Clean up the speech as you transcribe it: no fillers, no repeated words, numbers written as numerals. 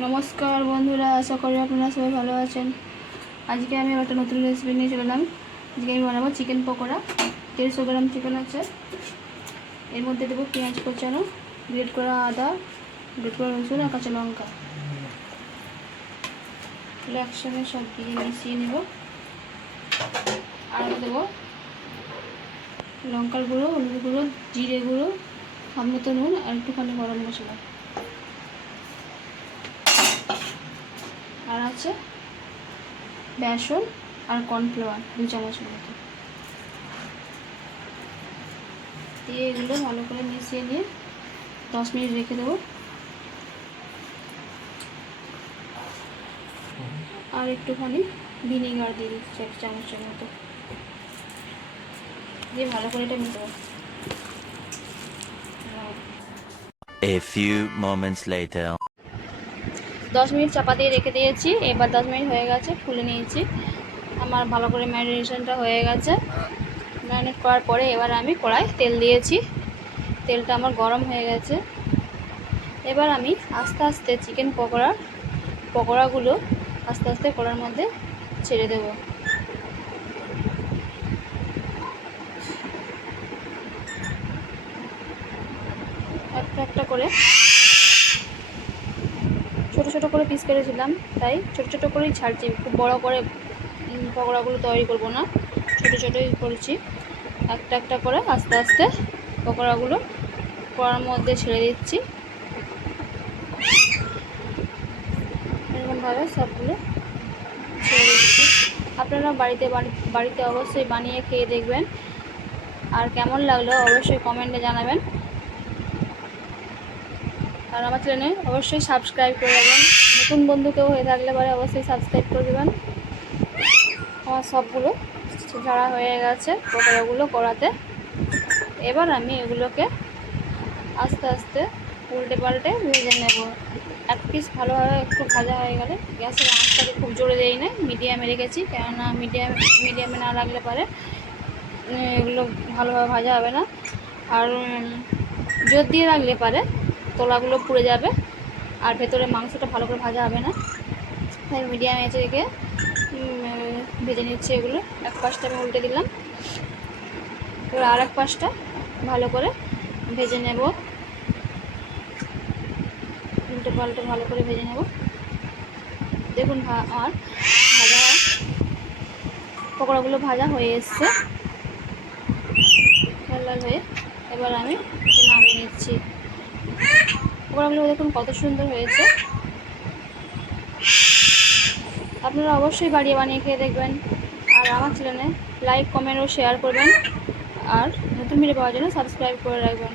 নমস্কার বন্ধুরা, আশা করি আপনারা সবাই ভালো আছেন। আজকে আমি একটা নতুন রেসিপি নিয়ে চলে এলাম। আজকে আমি বানাবো চিকেন পকোড়া। 150 গ্রাম চিকেন আছে, এর মধ্যে দেবো পেঁয়াজ কোচানো, গ্রেট করা আদা, গ্রেট করা রসুন আর কাঁচা লঙ্কা। একসঙ্গে সব দিয়ে মিশিয়ে নেব। আর দেবো লঙ্কার গুঁড়ো, হলুদ গুঁড়ো, জিরে গুঁড়ো, স্বাদ মতো নুন আর একটুখানি গরম মশলা। আর আছে বেসন আর কর্নফ্লাওয়ার 2 চামচের মতো দিয়ে এগুলো ভালো করে মিশিয়ে নিয়ে 10 মিনিট রেখে দেবো। আর একটুখানি ভিনেগার দিয়ে দিচ্ছি 1 চামচের মতো, দিয়ে ভালো করে এটা মিশাবো। A few moments later. 10 minute চাপা দিয়ে রেখে দিয়েছি। এবার 10 মিনিট হয়ে গেছে, খুলে নিয়েছি। আমার ভালো করে ম্যারিনেশনটা হয়ে গেছে। ম্যারিনেট করার পরে এবার আমি কড়াই তেল দিয়েছি। তেলটা আমার গরম হয়ে গেছে। এবার আমি আস্তে আস্তে চিকেন পকোড়াগুলো আস্তে আস্তে কড়ার মধ্যে ছেড়ে দেব। একটা একটা করে ছোট ছোট করে পিস কেটেছিলাম, তাই ছোট ছোট করেই ছাড়ছি। খুব বড় করে পকোড়াগুলো তৈরি করব না, ছোট ছোটই করেছি। একটা একটা করে আস্তে আস্তে পকোড়াগুলো কড়ার মধ্যে ছেড়ে দিচ্ছি। এরকমভাবে সবগুলো ছেড়ে দিচ্ছি। আপনারা বাড়িতে অবশ্যই বানিয়ে খেয়ে দেখবেন, আর কেমন লাগলো অবশ্যই কমেন্টে জানাবেন। আর আমার চ্যানেলে অবশ্যই সাবস্ক্রাইব করে দেবেন। নতুন বন্ধু কেউ হয়ে থাকলে পরে অবশ্যই সাবস্ক্রাইব করে দেবেন। আমার সবগুলো ঝাড়া হয়ে গেছে পকোড়াগুলো কড়াতে। এবার আমি এগুলোকে আস্তে আস্তে উল্টে পাল্টে ভেজে নেব। এক পিস ভালোভাবে একটু ভাজা হয়ে গেলে গ্যাসের আঁচটাকে খুব জোরে দেই না, মিডিয়ামে রেখেছি। কেননা মিডিয়ামে না রাখলে পরে এগুলো ভালোভাবে ভাজা হবে না। আর জোর দিয়ে রাখলে পারে তলাগুলো পুড়ে যাবে আর ভেতরে মাংসটা ভালো করে ভাজা হবে না। তাই মিডিয়াম আঁচে রেখে ভেজে নিচ্ছি এগুলো। এক পাশটা আমি উল্টে দিলাম, এবার আর এক পাশটা ভালো করে ভেজে নেব। উল্টে পাল্টে ভালো করে ভেজে নেব। দেখুন আমার ভাজা পকোড়াগুলো ভাজা হয়ে এসছে লাল লাল হয়ে। এবার আমি নামিয়ে নিচ্ছি। পকোড়াগুলো দেখুন কত সুন্দর হয়েছে। আপনারা অবশ্যই বানিয়ে খেয়ে দেখবেন। আর আমার চ্যানেলে লাইক, কমেন্ট ও শেয়ার করবেন। আর নতুন ভিডিও পাওয়ার জন্য সাবস্ক্রাইব করে রাখবেন।